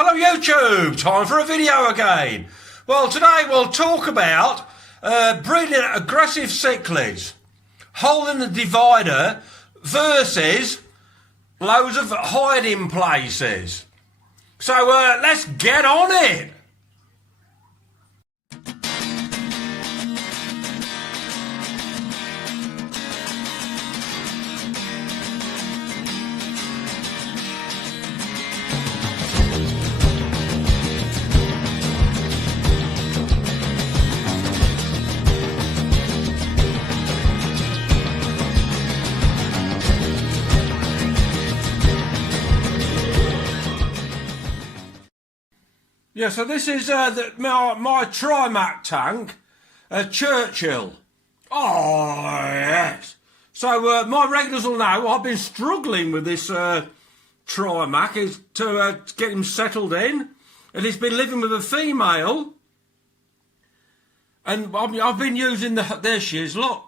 Hello YouTube, time for a video again. Well, today we'll talk about breeding aggressive cichlids, holding the divider versus loads of hiding places. So let's get on it. Yeah, so this is my Trimac tank, Churchill. Oh, yes. So my regulars will know I've been struggling with this Trimac is to get him settled in. And he's been living with a female. And I've been using there she is, look.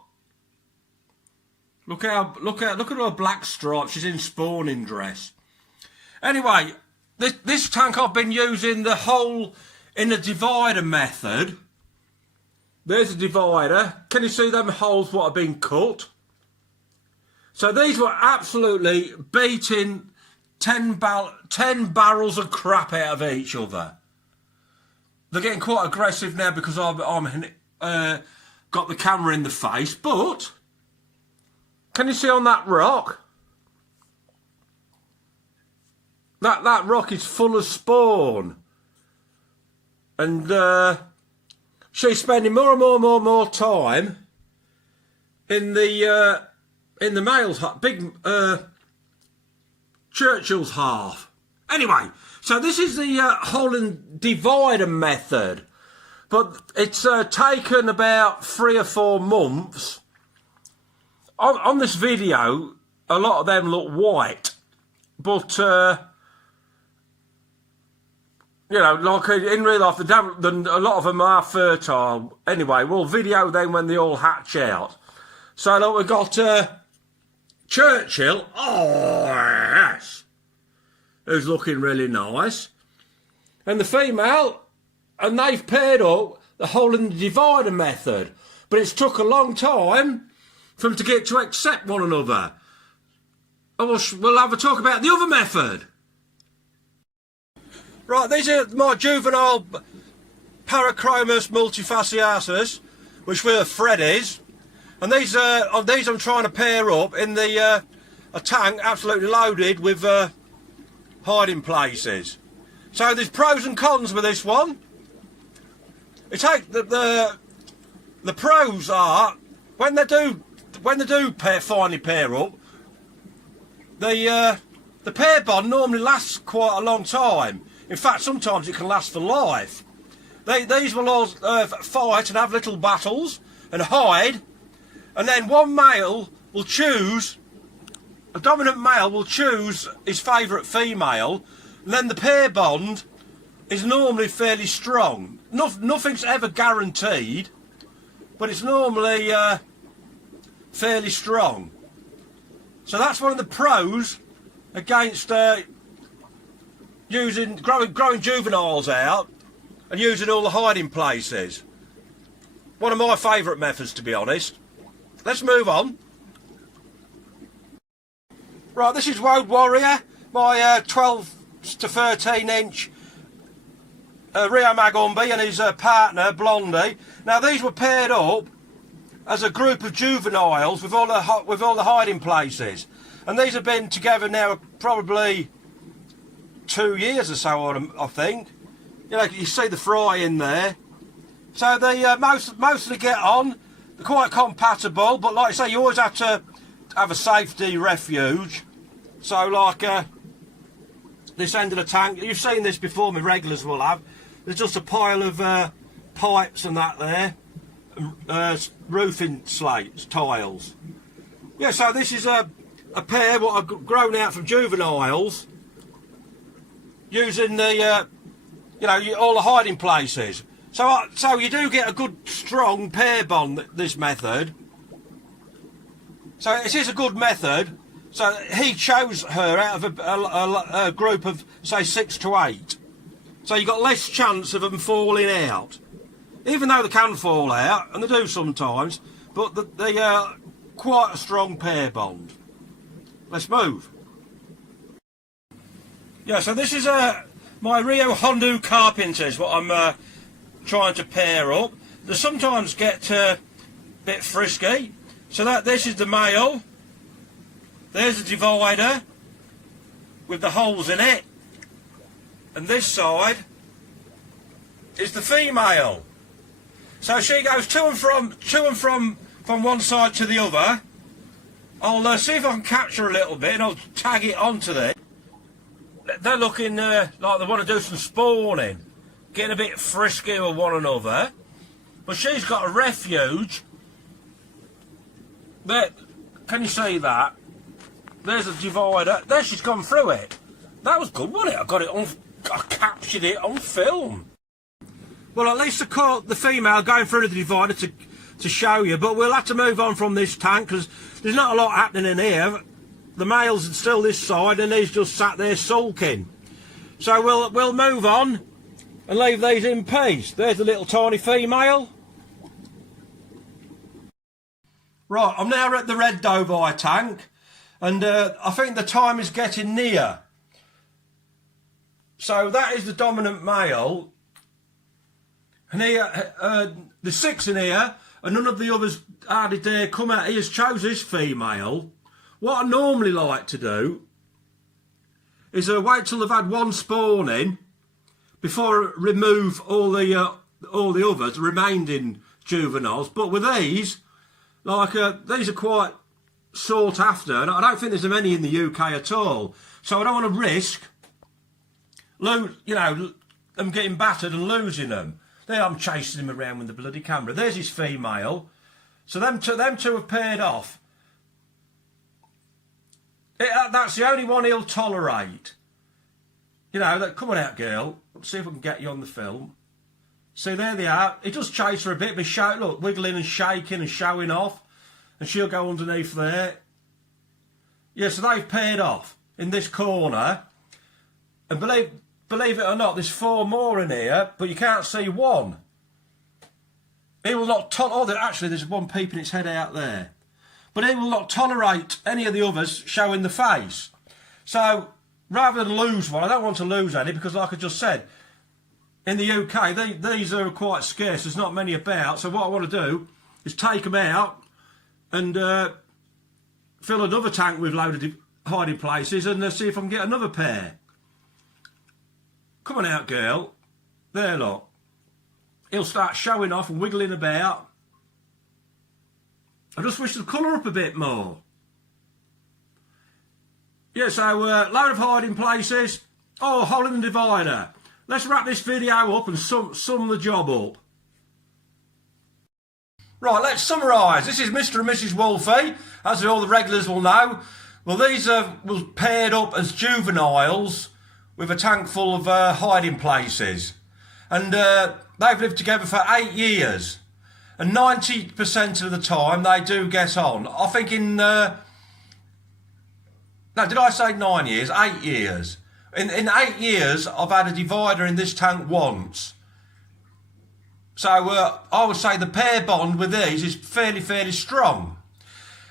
Look at her black stripe, she's in spawning dress. Anyway, this tank I've been using the hole in the divider method. There's a divider. Can you see them holes what have been cut? So these were absolutely beating 10 barrels of crap out of each other. They're getting quite aggressive now because I'm got the camera in the face. But can you see on that rock? That rock is full of spawn, and she's spending more and more time in the male's big Churchill's half. Anyway, so this is the hole and divider method, but it's taken about 3 or 4 months. On this video, a lot of them look white, but you know, like in real life, a lot of them are fertile. Anyway, we'll video them when they all hatch out. So look, we've got Churchill, oh yes, who's looking really nice. And the female, and they've paired up the hole in the divider method. But it's took a long time for them to get to accept one another. And we'll have a talk about the other method. Right, these are my juvenile Parachromus multifasciatus, which were Freddy's, and these I'm trying to pair up in a tank absolutely loaded with hiding places. So there's pros and cons with this one. The pros are when they do finally pair up, the pair bond normally lasts quite a long time. In fact, sometimes it can last for life. These will all fight and have little battles and hide, and then one male will choose, a dominant male will choose his favourite female, and then the pair bond is normally fairly strong. Nothing's ever guaranteed, but it's normally fairly strong. So that's one of the pros against growing juveniles out and using all the hiding places. One of my favourite methods, to be honest. Let's move on. Right, this is Road Warrior, my 12 to 13 inch Rio Magumbi and his partner Blondie. Now these were paired up as a group of juveniles with all the hiding places, and these have been together now probably 2 years or so, I think. You know, you see the fry in there. So they mostly get on. They're quite compatible, but like I say, you always have to have a safety refuge. So like this end of the tank, you've seen this before, my regulars will have. There's just a pile of pipes and that there, roofing slates, tiles. Yeah, so this is a pair what have grown out from juveniles, using the all the hiding places. So you do get a good strong pair bond, this method. So it is a good method. So he chose her out of a group of say 6 to 8. So you've got less chance of them falling out. Even though they can fall out, and they do sometimes, but they are quite a strong pair bond. Let's move. Yeah, so this is my Rio Hondo Carpenters, what I'm trying to pair up. They sometimes get a bit frisky. So this is the male. There's the divider with the holes in it. And this side is the female. So she goes to and from one side to the other. I'll see if I can capture a little bit and I'll tag it onto this. They're looking like they want to do some spawning, getting a bit frisky with one another. But she's got a refuge. There, can you see that? There's a divider. There, she's gone through it. That was good, wasn't it? I captured it on film. Well, at least I caught the female going through the divider to show you. But we'll have to move on from this tank because there's not a lot happening in here. The male's still this side and he's just sat there sulking. So we'll move on and leave these in peace. There's the little tiny female. Right, I'm now at the red Doveye tank, and I think the time is getting near. So that is the dominant male, and here there's 6 in here, and none of the others hardly dare come out. He has chose his female. What I normally like to do is wait till they've had one spawn in before I remove all the others, remaining juveniles. But with these, like these are quite sought after, and I don't think there's many in the UK at all. So I don't want to risk, them getting battered and losing them. There I'm chasing him around with the bloody camera. There's his female. So them two have paired off. That's the only one he'll tolerate. Come on out, girl. Let's see if we can get you on the film. See, there they are. He does chase her a bit, but look, wiggling and shaking and showing off. And she'll go underneath there. Yeah, so they've paired off in this corner. And believe it or not, there's 4 more in here, but you can't see one. He will not actually, there's one peeping its head out there. But he will not tolerate any of the others showing the face. So, rather than lose one, I don't want to lose any, because like I just said, in the UK, these are quite scarce. There's not many about. So what I want to do is take them out and fill another tank with loaded hiding places and see if I can get another pair. Come on out, girl. There, look. He'll start showing off and wiggling about. I just wish the colour up a bit more. Yeah, so load of hiding places. Oh, hole in the divider. Let's wrap this video up and sum the job up. Right, let's summarise. This is Mr. and Mrs. Wolfie, as all the regulars will know. Well, these was paired up as juveniles with a tank full of hiding places. And they've lived together for 8 years. And 90% of the time they do get on. I think no, did I say 9 years? 8 years. In 8 years, I've had a divider in this tank once. So I would say the pair bond with these is fairly strong.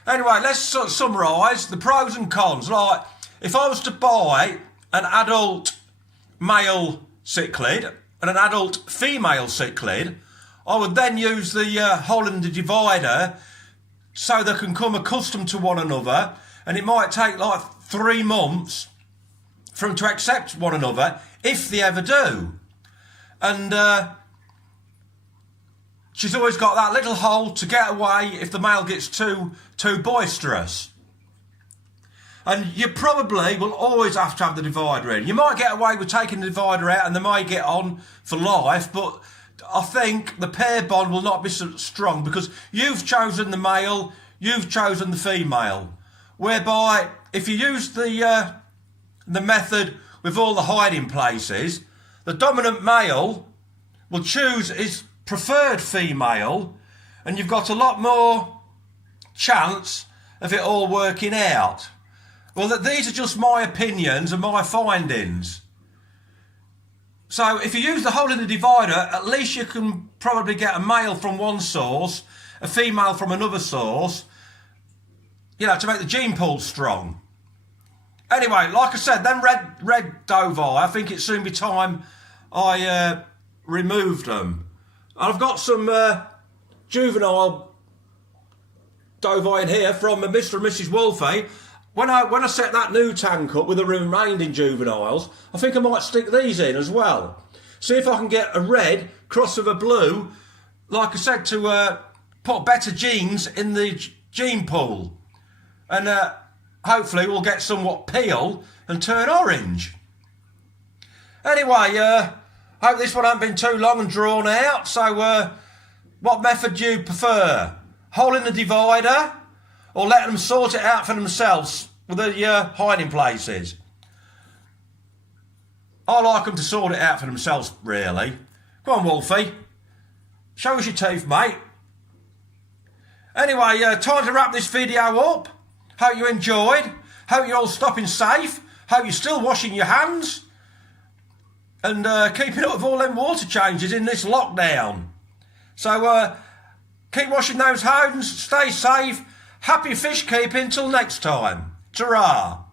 Anyway, let's summarise the pros and cons. Like, if I was to buy an adult male cichlid and an adult female cichlid, I would then use the hole in the divider so they can come accustomed to one another, and it might take like 3 months for them to accept one another, if they ever do. And she's always got that little hole to get away if the male gets too boisterous. And you probably will always have to have the divider in. You might get away with taking the divider out and they might get on for life, but I think the pair bond will not be so strong because you've chosen the male, you've chosen the female. Whereby, if you use the method with all the hiding places, the dominant male will choose his preferred female, and you've got a lot more chance of it all working out. Well, these are just my opinions and my findings. So So if you use the hole in the divider, at least you can probably get a male from one source, a female from another source, you know, to make the gene pool strong. Anyway, like I said, them red Dovi, I think it soon be time I removed them. I've got some juvenile Dovi in here from Mr. and Mrs. Wolfie. When I set that new tank up with the remaining juveniles, I think I might stick these in as well. See if I can get a red cross with a blue, like I said, to put better genes in the gene pool. And hopefully we'll get somewhat peel and turn orange. Anyway, hope this one hasn't been too long and drawn out. So what method do you prefer? Hole in the divider, or letting them sort it out for themselves with the hiding places? I like them to sort it out for themselves, really. Go on, Wolfie. Show us your teeth, mate. Anyway, time to wrap this video up. Hope you enjoyed. Hope you're all stopping safe. Hope you're still washing your hands. And keeping up with all them water changes in this lockdown. So keep washing those hands. Stay safe. Happy fish keeping till next time. Ta-ra.